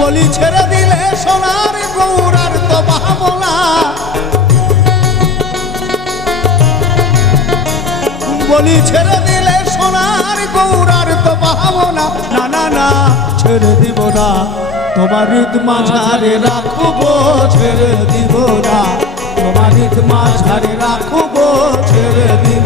বলি ছেড়ে দিলে সোনার গৌরার তো ভাবনা, বলি ছেড়ে দিলে সোনার গৌরার তো ভাবনা। না না না ছেড়ে দিব না, তোমার হৃদ মাঝারে রাখবো, ছেড়ে দিব না, তোমার হৃদ মাঝারে রাখবো, ছেড়ে দিব